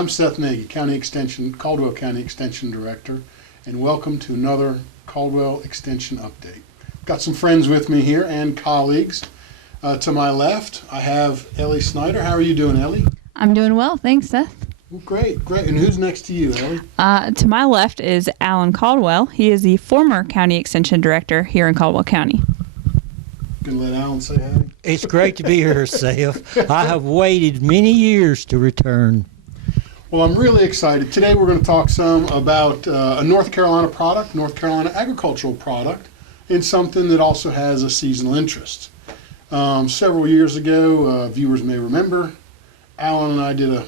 I'm Seth Nagy, Caldwell County Extension Director, and welcome to another Caldwell Extension Update. Got some friends with me here and colleagues. To my left, I have Ellie Snyder. How are you doing, Ellie? I'm doing well, thanks, Seth. Well, great. And who's next to you, Ellie? To my left is Alan Caldwell. He is the former County Extension Director here in Caldwell County. Gonna let Alan say hi. It's great to be here, Seth. I have waited many years to return. Well, I'm really excited. Today we're going to talk some about a North Carolina product, North Carolina agricultural product, and something that also has a seasonal interest. Several years ago, viewers may remember, Alan and I did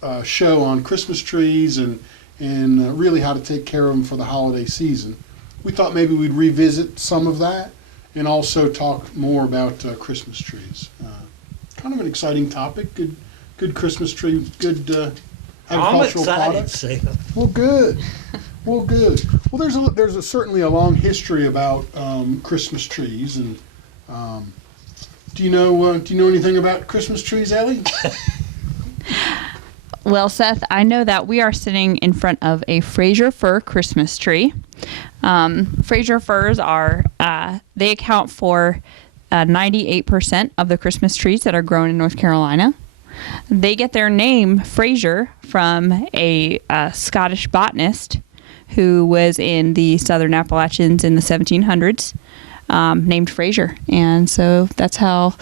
a show on Christmas trees and really how to take care of them for the holiday season. We thought maybe we'd revisit some of that and also talk more about Christmas trees. Kind of an exciting topic. Good Christmas tree. Good agricultural product. Seth. Well, good. Well, there's certainly a long history about Christmas trees, and do you know anything about Christmas trees, Ellie? Well, Seth, I know that we are sitting in front of a Fraser fir Christmas tree. Fraser firs they account for 98% of the Christmas trees that are grown in North Carolina. They get their name, Fraser, from a Scottish botanist who was in the southern Appalachians in the 1700s, named Fraser. And so that's how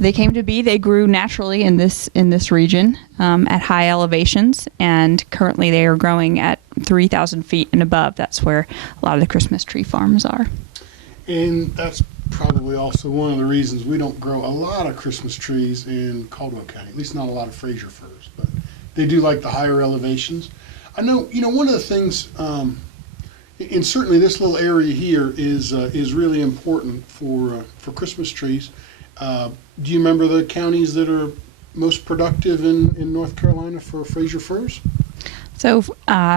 they came to be. They grew naturally in this region at high elevations, and currently they are growing at 3,000 feet and above. That's where a lot of the Christmas tree farms are. And that's probably also one of the reasons we don't grow a lot of Christmas trees in Caldwell County, at least not a lot of Fraser firs, but they do like the higher elevations. I know, one of the things, and certainly this little area here is really important for Christmas trees. Do you remember the counties that are most productive in North Carolina for Fraser firs? So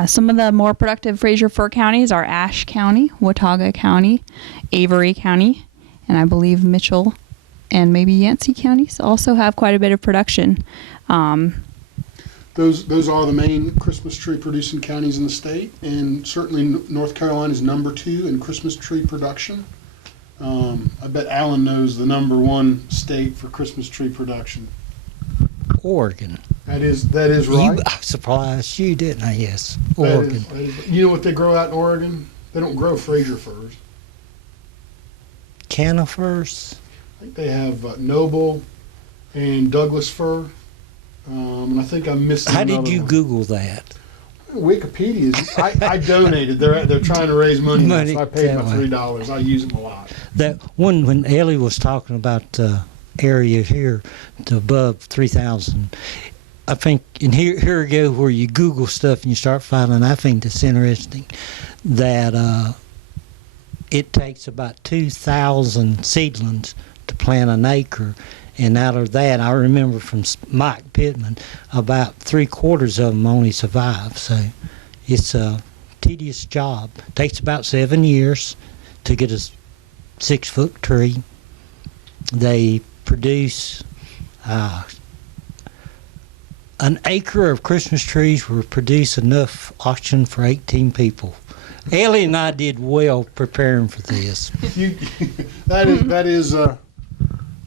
some of the more productive Fraser fir counties are Ashe County, Watauga County, Avery County, and I believe Mitchell and maybe Yancey counties also have quite a bit of production. Those are the main Christmas tree producing counties in the state, and certainly North Carolina is number 2 in Christmas tree production. I bet Alan knows the number 1 state for Christmas tree production. Oregon. That is right. I surprised you, didn't I? Yes, Oregon. You know what they grow out in Oregon? They don't grow Fraser firs. Canifers. I think they have Noble and Douglas fir. And I think I'm missing How another did you one. Google that? Wikipedia. I donated. They're trying to raise money. Money, So I paid my that way. $3. I use them a lot. That one when Ellie was talking about area here to above 3,000. I think, and here we go where you Google stuff and you start finding. I think that's interesting that it takes about 2,000 seedlings to plant an acre. And out of that, I remember from Mike Pittman, about 3/4 of them only survive. So it's a tedious job. It takes about 7 years to get a 6-foot tree. They produce an acre of Christmas trees will produce enough oxygen for 18 people. Ellie and I did well preparing for this.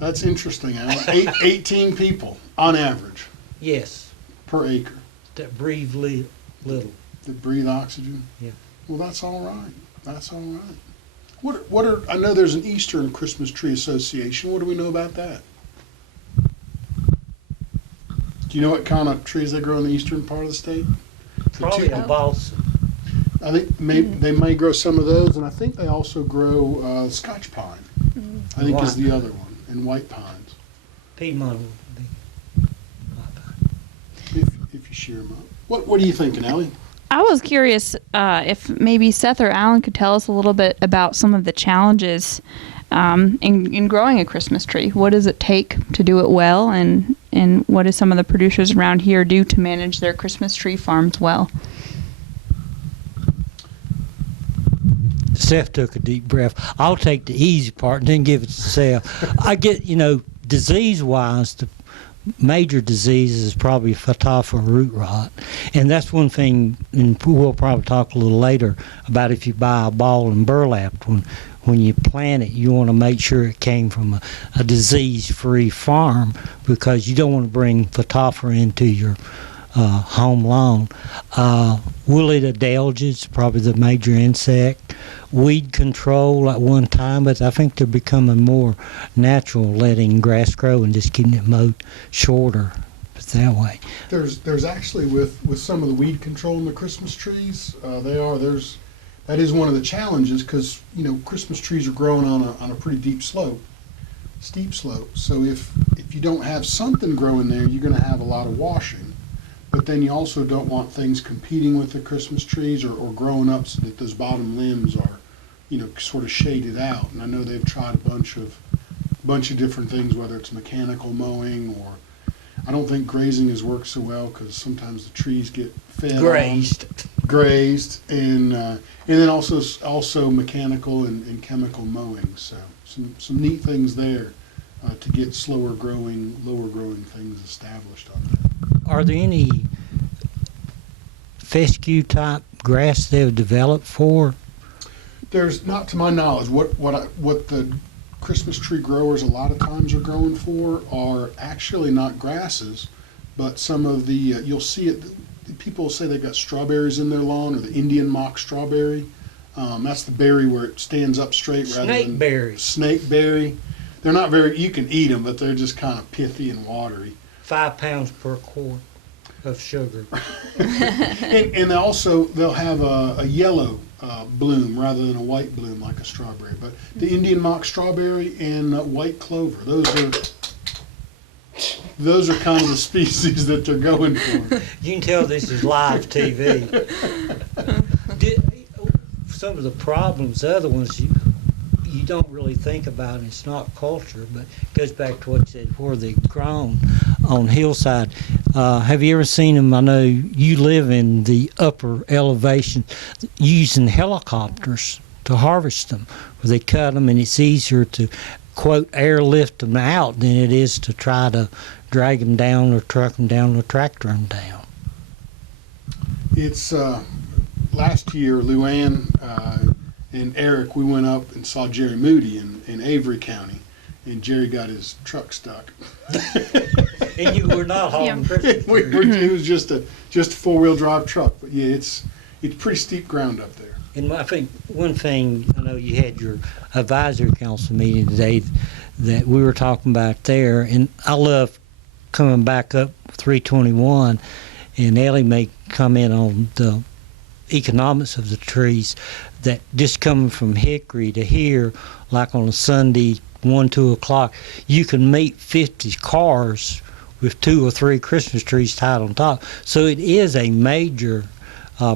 That's interesting, Alan. 18 people on average Yes, per acre that breathe little. that breathe oxygen. Yeah. Well, that's all right. That's all right. What are? I know there's an Eastern Christmas Tree Association. What do we know about that? Do you know what kind of trees they grow in the eastern part of the state? Probably a balsam. I think they may grow some of those, and I think they also grow Scotch pine. I think is the other one, and white pines. Piedmont would be. If you shear them up. What are you thinking, Allie? I was curious if maybe Seth or Alan could tell us a little bit about some of the challenges in growing a Christmas tree. What does it take to do it well, and what do some of the producers around here do to manage their Christmas tree farms well? Seth took a deep breath. I'll take the easy part and then give it to Seth. I get, disease-wise, major disease is probably phytophthora root rot. And that's one thing, and we'll probably talk a little later about if you buy a ball and burlap, when you plant it, you want to make sure it came from a disease-free farm, because you don't want to bring phytophthora into your home lawn. Woolly adelgid is probably the major insect. Weed control at one time, but I think they're becoming more natural, letting grass grow and just keeping it mowed shorter that way. There's actually with some of the weed control in the Christmas trees, that is one of the challenges, because Christmas trees are growing on a pretty steep slope. So if you don't have something growing there, you're going to have a lot of washing. But then you also don't want things competing with the Christmas trees or growing up so that those bottom limbs are, sort of shaded out. And I know they've tried a bunch of different things, whether it's mechanical mowing, or I don't think grazing has worked so well, because sometimes the trees get fed grazed, and then also mechanical and chemical mowing. So some neat things there to get lower growing things established on that. Are there any fescue type grass they've developed for? There's not, to my knowledge. What the Christmas tree growers a lot of times are growing for are actually not grasses, but some of the you'll see it. People say they've got strawberries in their lawn, or the Indian mock strawberry. That's the berry where it stands up straight. Snakeberry. They're not very. You can eat them, but they're just kind of pithy and watery. 5 pounds per quart of sugar. and they'll have a yellow bloom rather than a white bloom like a strawberry. But the Indian mock strawberry and white clover, those are kind of the species that they're going for. You can tell this is live TV. Some of the problems, the other ones you don't really think about, and it's not culture, but it goes back to what you said, where they've grown on hillside. Have you ever seen them? I know you live in the upper elevation, using helicopters to harvest them, where they cut them, and it's easier to, quote, airlift them out than it is to try to drag them down or truck them down or tractor them down. It's last year, Luann and Eric, we went up and saw Jerry Moody in Avery County, and Jerry got his truck stuck. And you were not hauling Christmas trees. It was just a 4-wheel drive truck, but yeah, it's pretty steep ground up there. And I think one thing, I know you had your advisory council meeting today that we were talking about there, and I love coming back up 321, and Ellie may comment on the economics of the trees, that just coming from Hickory to here, like on a Sunday, 1-2 o'clock, you can meet 50 cars with 2 or 3 Christmas trees tied on top. So it is a major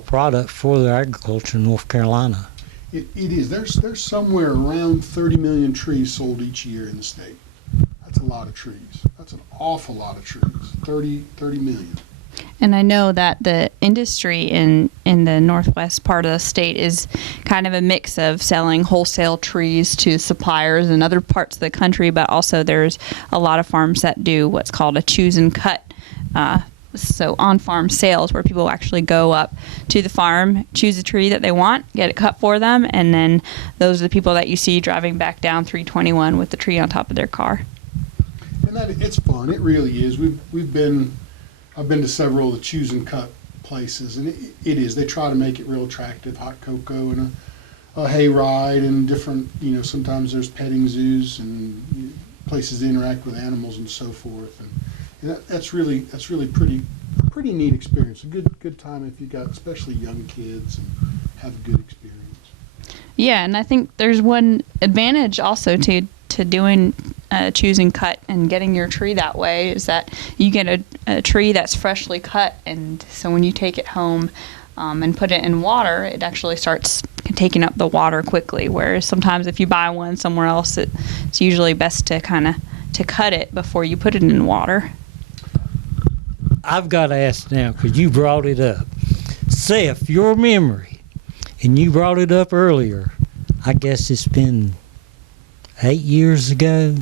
product for the agriculture in North Carolina. It is. There's somewhere around 30 million trees sold each year in the state. That's a lot of trees. That's an awful lot of trees. 30 million. And I know that the industry in the northwest part of the state is kind of a mix of selling wholesale trees to suppliers in other parts of the country, but also there's a lot of farms that do what's called a choose and cut. So on-farm sales, where people actually go up to the farm, choose a tree that they want, get it cut for them, and then those are the people that you see driving back down 321 with the tree on top of their car. And it's fun. It really is. I've been to several of the choose and cut places, and it is. They try to make it real attractive. Hot cocoa and a hay ride and different. Sometimes there's petting zoos and places to interact with animals and so forth. And that's really pretty neat experience. A good time if you got especially young kids and have a good experience. Yeah, and I think there's one advantage also to doing choose and cut and getting your tree that way is that you get a tree that's freshly cut, and so when you take it home and put it in water, it actually starts taking up the water quickly, whereas sometimes if you buy one somewhere else, it's usually best to cut it before you put it in water. I've got to ask now, because you brought it up. Seth, your memory, and you brought it up earlier, I guess it's been 8 years ago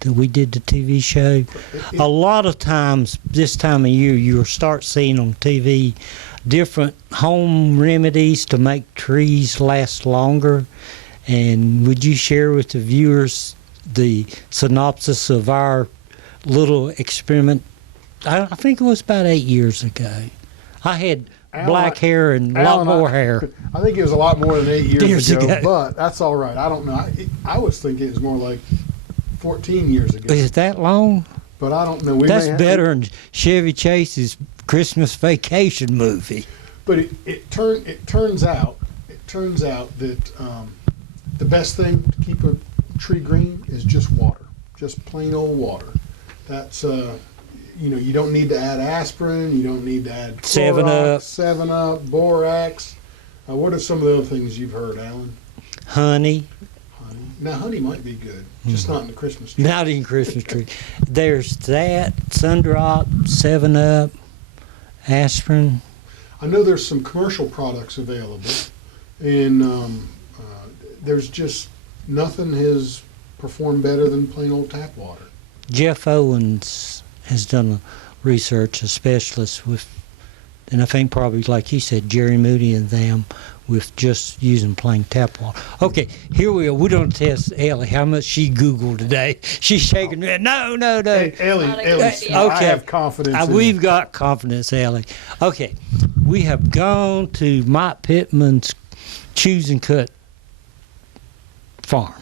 that we did the TV show. A lot of times this time of year you'll start seeing on TV different home remedies to make trees last longer. And would you share with the viewers the synopsis of our little experiment? I think it was about 8 years ago. I had black hair and a lot more hair. I think it was a lot more than 8 years Years ago. but that's all right. I don't know. I was thinking it was more like 14 years ago. Is it that long? But I don't know. We That's may have- better than Chevy Chase's Christmas Vacation movie. But it turns out that the best thing to keep a tree green is just water, just plain old water. That's you don't need to add aspirin, you don't need to add 7-Up. 7-Up, borax. What are some of the other things you've heard, Alan? Honey, Honey. Now honey might be good, just not in the Christmas tree. not in Christmas tree. There's that, Sundrop, 7-Up, aspirin. I know there's some commercial products available, and there's just nothing has performed better than plain old tap water. Jeff Owens has done a research, a specialist with, and I think probably like he said, Jerry Moody and them, with just using plain tap water. Okay, here we are. We're going to test Ellie how much she Googled today. She's shaking her head. No. Hey, Ellie, Not a good Ellie, idea. I Okay. have confidence in We've you. got confidence, Ellie. Okay, we have gone to Mike Pittman's Choose and Cut farm.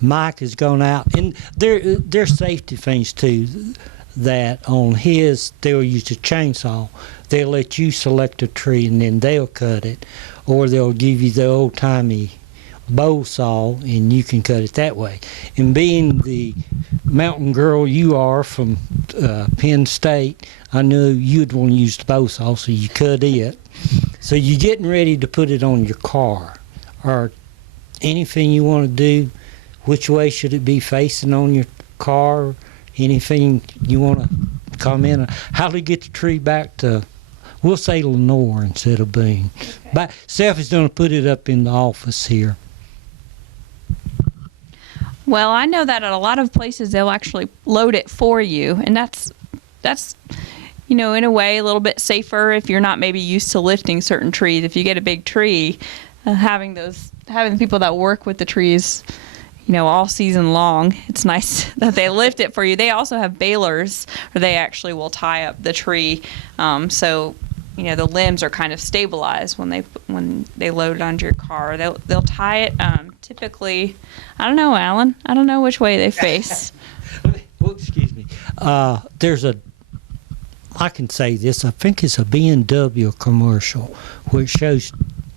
Mike has gone out, and there's safety things too, that on his, they'll use a chainsaw. They'll let you select a tree and then they'll cut it, or they'll give you the old-timey bow saw and you can cut it that way. And being the mountain girl you are from Penn State, I knew you'd want to use the bow saw, so you cut it. So you're getting ready to put it on your car, or anything you want to do. Which way should it be facing on your car? Anything you want to comment on? How to get the tree back to, we'll say Lenore instead of Boone. Okay. But Seth is going to put it up in the office here. Well, I know that at a lot of places they'll actually load it for you, and that's in a way a little bit safer if you're not maybe used to lifting certain trees. If you get a big tree, having the people that work with the trees, all season long, it's nice that they lift it for you. They also have balers, or they actually will tie up the tree, so the limbs are kind of stabilized when they load it onto your car. They'll tie it typically. I don't know, Alan. I don't know which way they face. Well, excuse me. I can say this. I think it's a BMW commercial where it shows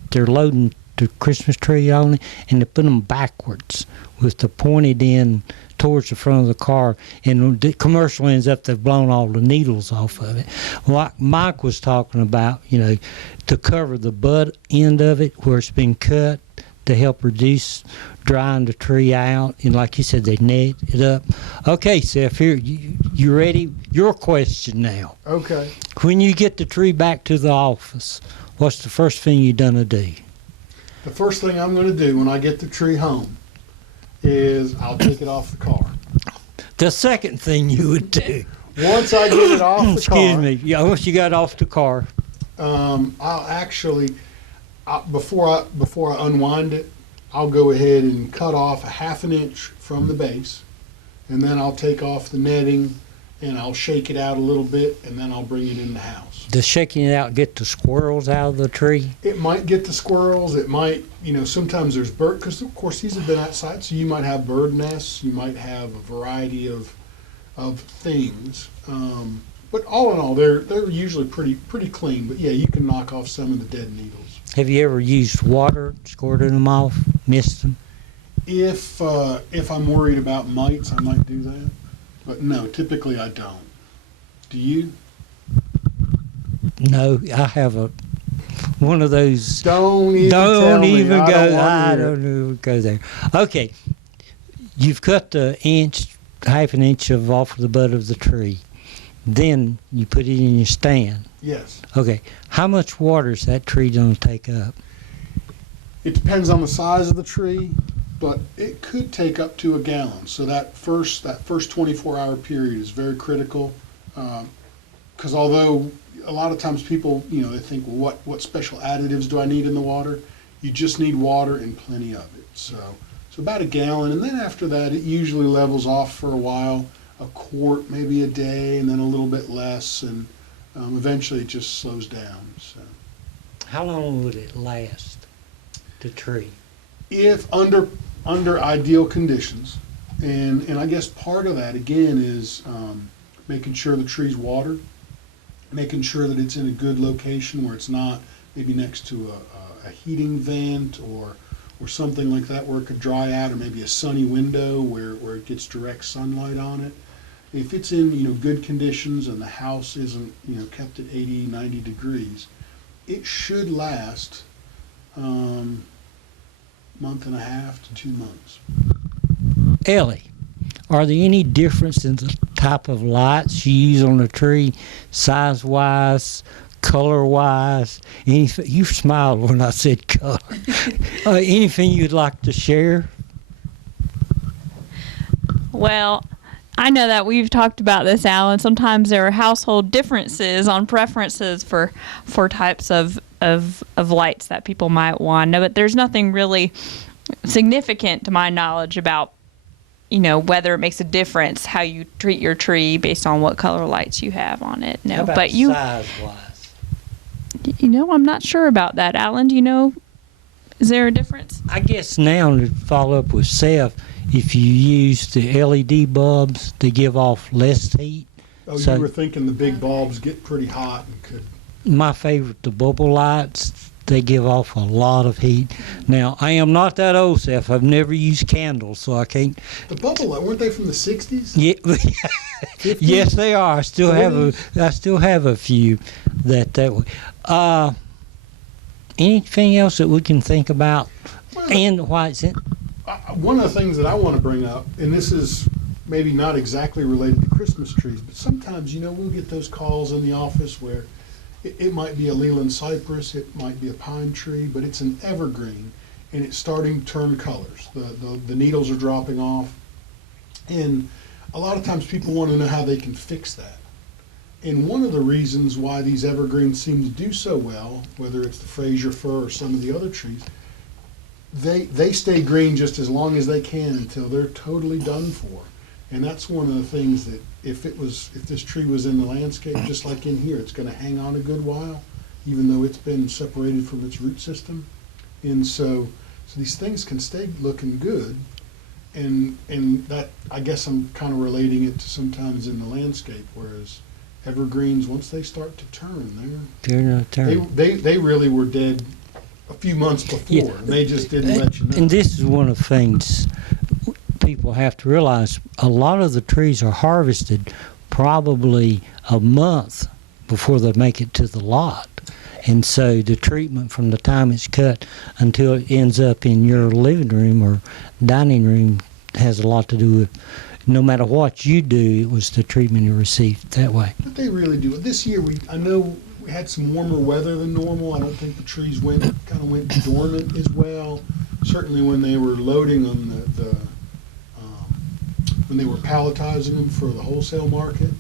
they're loading the Christmas tree on it, and they put them backwards with the pointed end towards the front of the car, and the commercial ends up they've blown all the needles off of it. Like Mike was talking about, to cover the butt end of it where it's been cut to help reduce drying the tree out, and like you said, they net it up. Okay, Seth, here you ready? Your question now. Okay. When you get the tree back to the office, what's the first thing you're gonna do? The first thing I'm going to do when I get the tree home is I'll take it off the car. The second thing you would do. Once I get it off the car, Excuse me. Yeah, once you got off the car. I'll actually, before I unwind it, I'll go ahead and cut off a 1/2 inch from the base, and then I'll take off the netting and I'll shake it out a little bit, and then I'll bring it in the house. Does shaking it out get the squirrels out of the tree? It might get the squirrels. It might, sometimes there's bird, because of course these have been outside, so you might have bird nests. You might have a variety of things. But all in all, they're usually pretty clean. But yeah, you can knock off some of the dead needles. Have you ever used water, squirted them off, missed them? If I'm worried about mites, I might do that. But no, typically I don't. Do you? No, I have one of those. Don't even tell me. Even I go. don't want to I hear it. don't even go there. Okay, you've cut the 1/2 inch off of the butt of the tree. Then you put it in your stand. Yes. Okay, how much water is that tree going to take up? It depends on the size of the tree, but it could take up to a gallon. So that first 24-hour period is very critical, because although a lot of times people, they think, well, what special additives do I need in the water? You just need water and plenty of it. So about a gallon, and then after that, it usually levels off for a while, a quart maybe a day, and then a little bit less, and eventually it just slows down. So, How long would it last, the tree? if under ideal conditions, and I guess part of that again is making sure the tree's watered, making sure that it's in a good location where it's not maybe next to a heating vent or something like that where it could dry out, or maybe a sunny window where it gets direct sunlight on it. If it's in good conditions and the house isn't kept at 80, 90 degrees, it should last month and a half to 2 months. Ellie, are there any difference in the type of lights you use on the tree, size-wise, color-wise? Anything? You smiled when I said color. Anything you'd like to share? Well, I know that we've talked about this, Alan. Sometimes there are household differences on preferences for types of lights that people might want. No, but there's nothing really significant to my knowledge about whether it makes a difference how you treat your tree based on what color lights you have on it. No, How about but size-wise? I'm not sure about that. Alan, do you know? Is there a difference? I guess now, to follow up with Seth, if you use the LED bulbs, they give off less heat. Oh, So- you were thinking the big bulbs get pretty hot and could. My favorite, the bubble lights, they give off a lot of heat. Now, I am not that old, Seth. I've never used candles, so I can't. The bubble light, weren't they from the 60s? Yeah, 50s? yes, they are. I still have a few that way. Anything else that we can think about? Well, And why it's in? one of the things that I want to bring up, and this is maybe not exactly related to Christmas trees, but sometimes, we'll get those calls in the office where it might be a Leland cypress, it might be a pine tree, but it's an evergreen, and it's starting to turn colors. The needles are dropping off, and a lot of times people want to know how they can fix that. And one of the reasons why these evergreens seem to do so well, whether it's the Fraser fir or some of the other trees, they stay green just as long as they can until they're totally done for. And that's one of the things that if this tree was in the landscape, just like in here, it's going to hang on a good while, even though it's been separated from its root system. And so these things can stay looking good. And that, I guess I'm kind of relating it to sometimes in the landscape, whereas evergreens, once they start to turn, They're not turning. they really were dead a few months before. Yeah. And they just didn't let you know. And this is one of the things people have to realize. A lot of the trees are harvested probably a month before they make it to the lot. And so the treatment from the time it's cut until it ends up in your living room or dining room has a lot to do with, no matter what you do, it was the treatment you received that way. But they really do. This year, I know we had some warmer weather than normal. I don't think the trees went dormant as well. Certainly when they were loading them, when they were palletizing them for the wholesale market,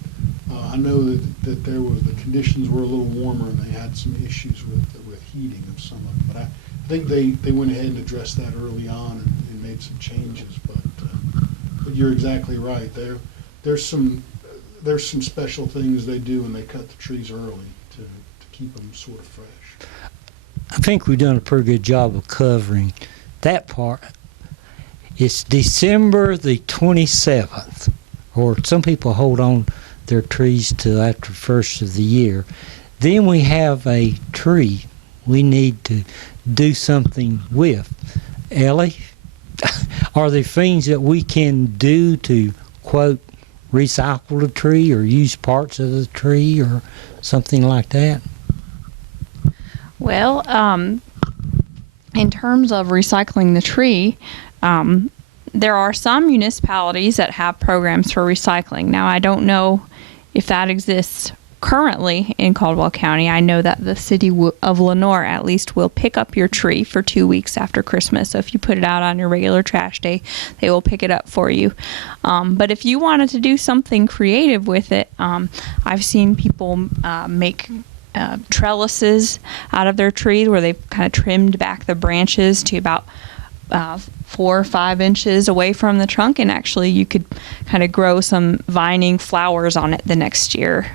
I know that the conditions were a little warmer and they had some issues with heating of some of it. But I think they went ahead and addressed that early on and made some changes. But you're exactly right. There's some special things they do when they cut the trees early to keep them sort of fresh. I think we've done a pretty good job of covering that part. It's December the 27th, or some people hold on their trees till after the first of the year. Then we have a tree we need to do something with. Ellie, are there things that we can do to, quote, recycle the tree or use parts of the tree or something like that? Well, in terms of recycling the tree, there are some municipalities that have programs for recycling. Now, I don't know if that exists currently in Caldwell County, I know that the city of Lenore at least will pick up your tree for 2 weeks after Christmas. So if you put it out on your regular trash day, they will pick it up for you. But if you wanted to do something creative with it, I've seen people make trellises out of their trees where they've kind of trimmed back the branches to about 4 or 5 inches away from the trunk, and actually you could kind of grow some vining flowers on it the next year.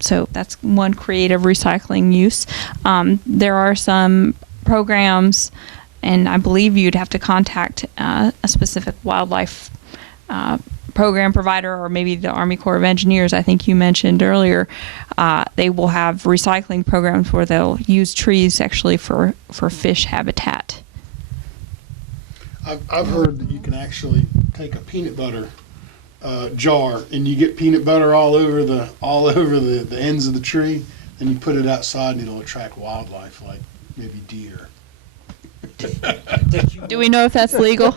So that's one creative recycling use. There are some programs, and I believe you'd have to contact a specific wildlife program provider, or maybe the Army Corps of Engineers, I think you mentioned earlier. They will have recycling programs where they'll use trees actually for fish habitat. I've heard that you can actually take a peanut butter jar and you get peanut butter all over the ends of the tree, and you put it outside and it'll attract wildlife like maybe deer. Do we know if that's legal?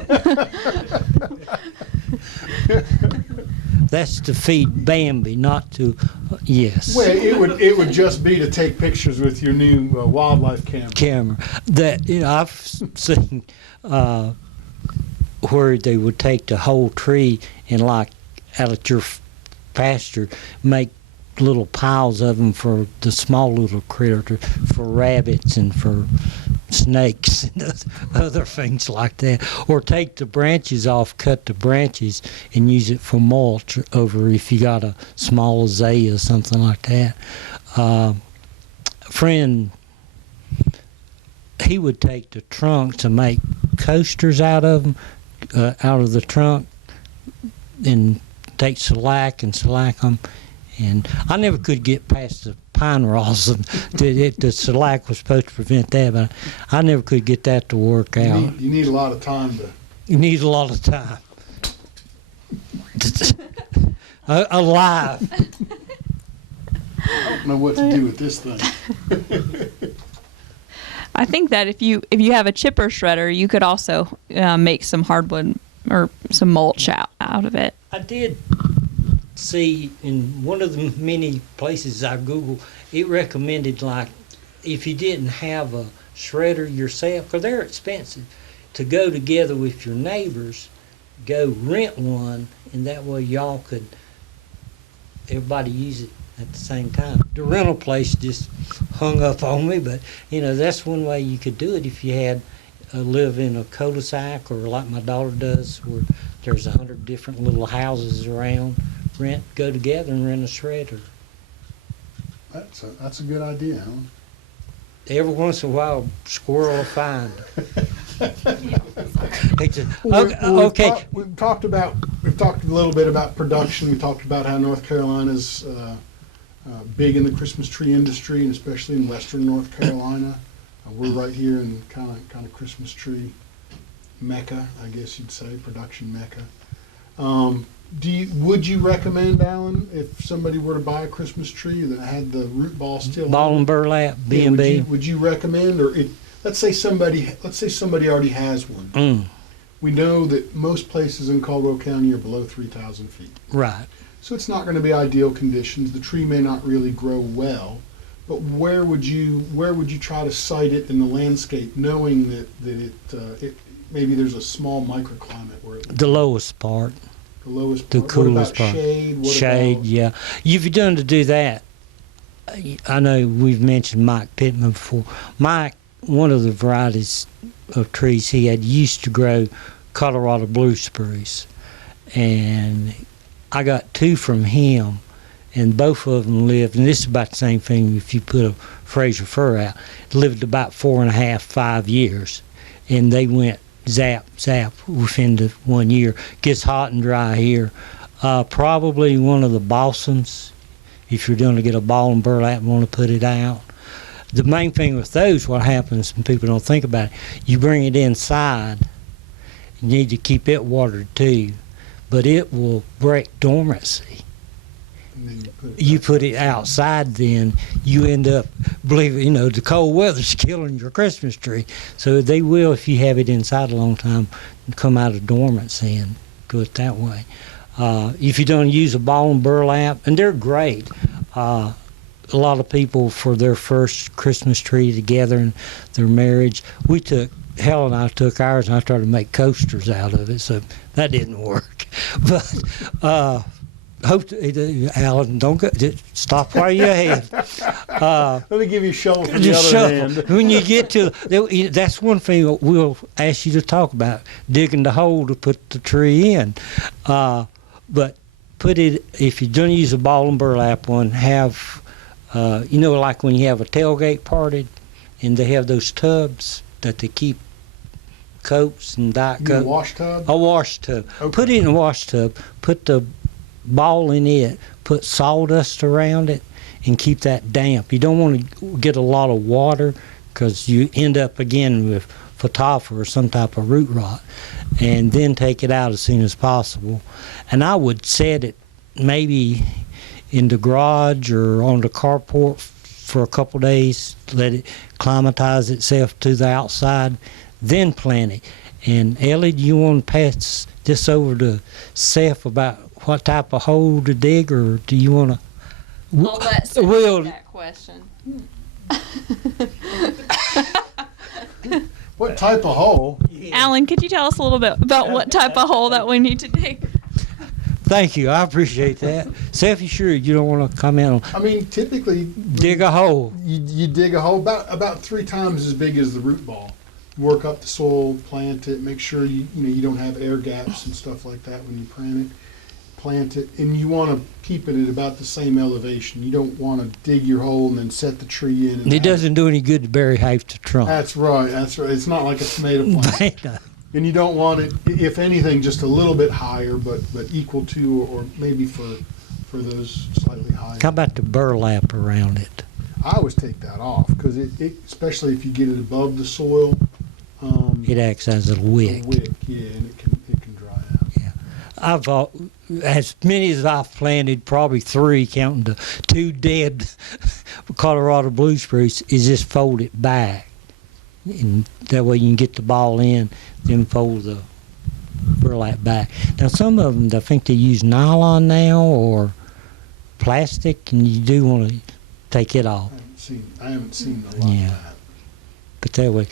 That's to feed Bambi, not to. Yes. Well, it would just be to take pictures with your new wildlife camera. That I've seen where they would take the whole tree and, like out at your pasture, make little piles of them for the small little critter, for rabbits and for snakes and other things like that. Or take the branches off, cut the branches, and use it for mulch over if you got a small azalea or something like that. A friend, he would take the trunk to make coasters out of them, out of the trunk, and take shellac and shellac them. And I never could get past the pine rods. The shellac was supposed to prevent that, but I never could get that to work out. You need a lot of time to. You need a lot of time. Alive. I don't know what to do with this thing. I think that if you have a chipper shredder, you could also make some hardwood or some mulch out of it. I did see in one of the many places I Googled, it recommended, like, if you didn't have a shredder yourself, because they're expensive, to go together with your neighbors, go rent one, and that way y'all could, everybody use it at the same time. The rental place just hung up on me, but that's one way you could do it if you had live in a cul-de-sac, or like my daughter does, where there's 100 different little houses around. Go together and rent a shredder. That's a good idea, huh? Every once in a while, squirrel will find. Okay. We've talked a little bit about production. We talked about how North Carolina's big in the Christmas tree industry, and especially in western North Carolina. We're right here in kind of Christmas tree mecca, I guess you'd say, production mecca. Would you recommend, Alan, if somebody were to buy a Christmas tree that had the root ball still ball and burlap, B&B? Would you recommend, or let's say somebody already has one. We know that most places in Caldwell County are below 3,000 feet. Right. So it's not going to be ideal conditions. The tree may not really grow well, but where would you try to site it in the landscape, knowing that it maybe there's a small microclimate where the lowest part. The lowest part. The coolest part. Shade, yeah. You've done to do that. I know we've mentioned Mike Pittman before. Mike, one of the varieties of trees he had used to grow Colorado blue spruce, and I got 2 from him, and both of them lived, and this is about the same thing if you put a Fraser fir out, lived about 4.5, 5 years, and they went zap within the 1 year. Gets hot and dry here. Probably one of the balsams, if you're going to get a ball and burlap and want to put it out. The main thing with those, what happens, and people don't think about it, you bring it inside, you need to keep it watered too, but it will break dormancy. You put it outside, then you end up, the cold weather's killing your Christmas tree. So they will, if you have it inside a long time, come out of dormancy and go it that way. If you don't use a ball and burlap, and they're great, a lot of people for their first Christmas tree together and their marriage. Helen and I took ours and I tried to make coasters out of it, so that didn't work. But Alan, don't go, just stop while you're ahead. Let me give you a shovel from the other hand. When you get to, that's one thing we'll ask you to talk about, digging the hole to put the tree in. But put it, if you're going to use a ball and burlap one, have, like when you have a tailgate party and they have those tubs that they keep Cokes and Diet You mean Coke. a wash tub? A wash tub. Okay. Put it in a wash tub, put the ball in it, put sawdust around it, and keep that damp. You don't want to get a lot of water because you end up again with phytophthora or some type of root rot, and then take it out as soon as possible. And I would set it maybe in the garage or on the carport for a couple days, let it climatize itself to the outside, then plant it. And Ellie, do you want to pass this over to Seth about what type of hole to dig, or do you want to? I'll let Seth We'll- answer that question. What type of hole? Alan, could you tell us a little bit about what type of hole that we need to dig? Thank you, I appreciate that. Seth, you sure you don't want to comment on I mean, typically, dig a hole? you dig a hole about 3 times as big as the root ball. Work up the soil, plant it, make sure you don't have air gaps and stuff like that when you plant it, and you want to keep it at about the same elevation. You don't want to dig your hole and then set the tree in. And It doesn't do any good to bury half the trunk. That's right. It's not like a tomato plant. And you don't want it, if anything, just a little bit higher, but equal to or maybe for those slightly higher. How about the burlap around it? I always take that off because it especially if you get it above the soil. It acts as a wick. Yeah, and it can dry out. As many as I've planted, probably 3, counting the 2 dead Colorado blue spruce, is just fold it back. And that way you can get the ball in, then fold the burlap back. Now some of them, I think they use nylon now or plastic, and you do want to take it off. I haven't seen a lot Yeah. of that. But that way,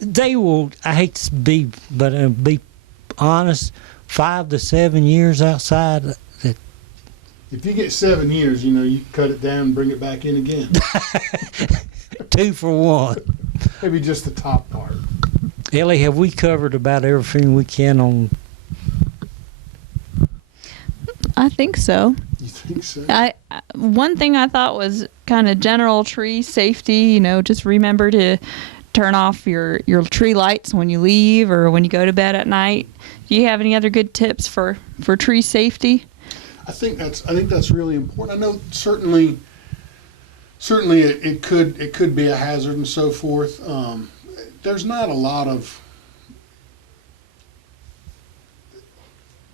they will. I hate to be, but be honest. 5 to 7 years outside. That If you get 7 years, you can cut it down and bring it back in again. 2 for 1. Maybe just the top part. Ellie, have we covered about everything we can on? I think so. You think so? One thing I thought was kind of general tree safety. Just remember to turn off your tree lights when you leave or when you go to bed at night. Do you have any other good tips for tree safety? I think that's really important. I know certainly it could be a hazard and so forth. There's not a lot of,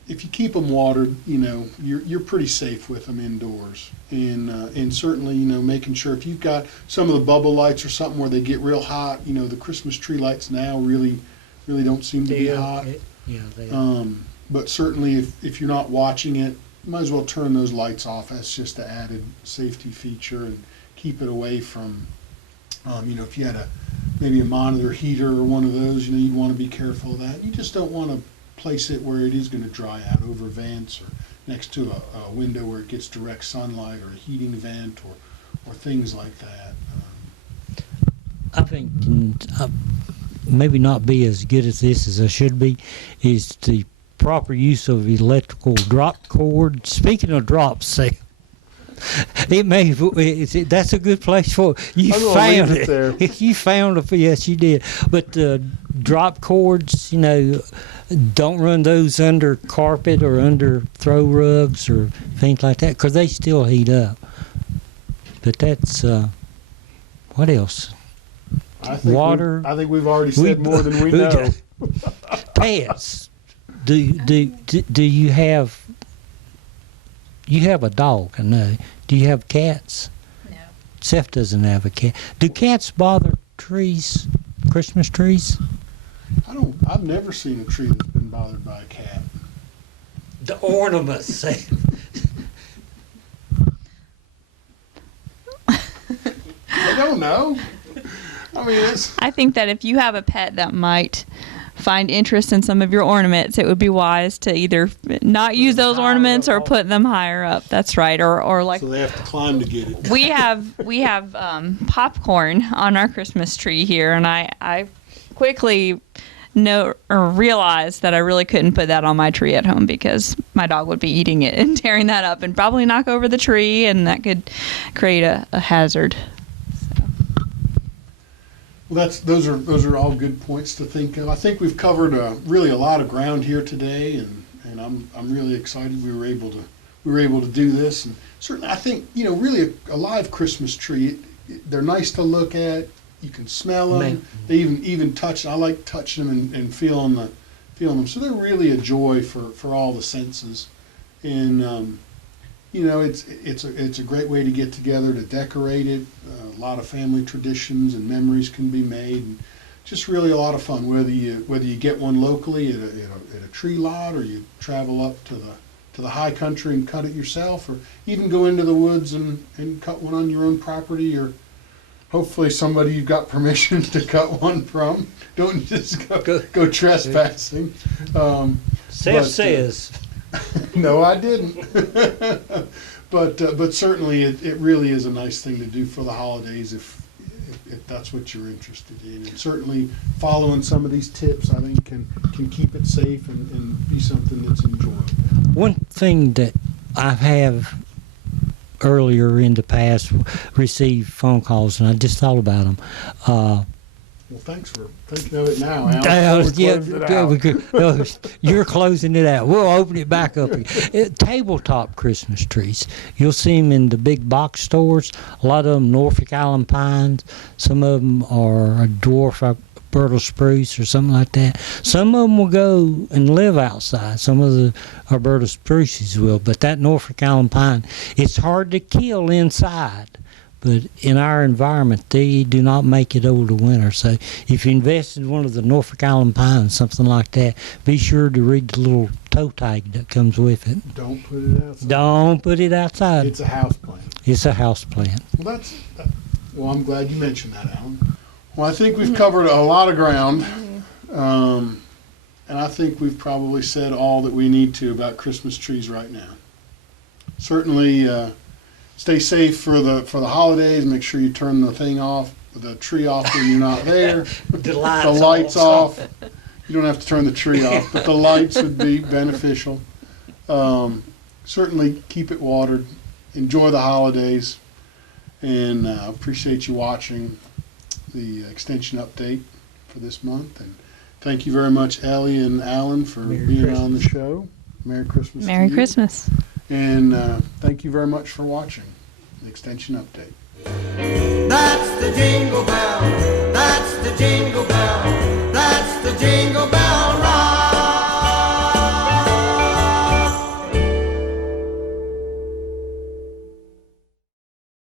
if you keep them watered, you're pretty safe with them indoors, and certainly making sure if you've got some of the bubble lights or something where they get real hot. The Christmas tree lights now really don't seem to be hot. Yeah, they are. But certainly if you're not watching it, you might as well turn those lights off. That's just an added safety feature, and keep it away from, if you had maybe a monitor heater or one of those, you'd want to be careful of that. You just don't want to place it where it is going to dry out over vents or next to a window where it gets direct sunlight, or a heating vent or things like that. I think maybe not be as good at this as I should be is the proper use of electrical drop cord. Speaking of drop cell, that's a good place for it. You I'm gonna found leave it. it there. You found it. Yes, you did. But drop cords, don't run those under carpet or under throw rugs or things like that, because they still heat up. But that's what else? I think Water. I think we've already said more than we know. Pets. Do you have? You have a dog, I know. Do you have cats? No. Seth doesn't have a cat. Do cats bother trees, Christmas trees? I've never seen a tree that's been bothered by a cat. The ornaments. don't know. I mean, it's... I think that if you have a pet that might find interest in some of your ornaments, it would be wise to either not use those ornaments or put them higher up. That's right. Or like, So they have to climb to get it. we have popcorn on our Christmas tree here, and I quickly realized that I really couldn't put that on my tree at home because my dog would be eating it and tearing that up and probably knock over the tree, and that could create a hazard. Well, those are all good points to think of. I think we've covered really a lot of ground here today, and I'm really excited we were able to do this. And certainly, I think really a live Christmas tree. They're nice to look at. You can smell them. They even touch. I like touching them and feeling them. So they're really a joy for all the senses. And it's a great way to get together to decorate it. A lot of family traditions and memories can be made. And just really a lot of fun. Whether you get one locally at a tree lot, or you travel up to the high country and cut it yourself, or even go into the woods and cut one on your own property, or hopefully somebody you've got permission to cut one from. Don't just go trespassing. Seth says. No, I didn't. But certainly it really is a nice thing to do for the holidays if that's what you're interested in. And certainly following some of these tips, I think, can keep it safe and be something that's enjoyable. One thing that I have earlier in the past received phone calls, and I just thought about them. Well, thanks for thinking of it now, Al. You're closing it out. We'll open it back up again. Tabletop Christmas trees. You'll see them in the big box stores. A lot of them Norfolk Island pines. Some of them are a dwarf Alberta spruce or something like that. Some of them will go and live outside. Some of the Alberta spruces will. But that Norfolk Island pine, it's hard to kill inside. But in our environment, they do not make it over the winter. So if you invest in one of the Norfolk Island pines, something like that, be sure to read the little toe tag that comes with it. Don't put it outside. Don't put it outside. It's a house plant. It's a house plant. Well, I'm glad you mentioned that, Alan. Well, I think we've covered a lot of ground. And I think we've probably said all that we need to about Christmas trees right now. Certainly, stay safe for the holidays. Make sure you turn the tree off when you're not there. The lights off. You don't have to turn the tree off, but the lights would be beneficial. Certainly keep it watered. Enjoy the holidays, and appreciate you watching the extension update for this month. And thank you very much, Ellie and Alan, for being on the show. Merry Christmas. Merry Christmas. And thank you very much for watching the extension update. That's the jingle bell. That's the jingle bell. That's the jingle bell.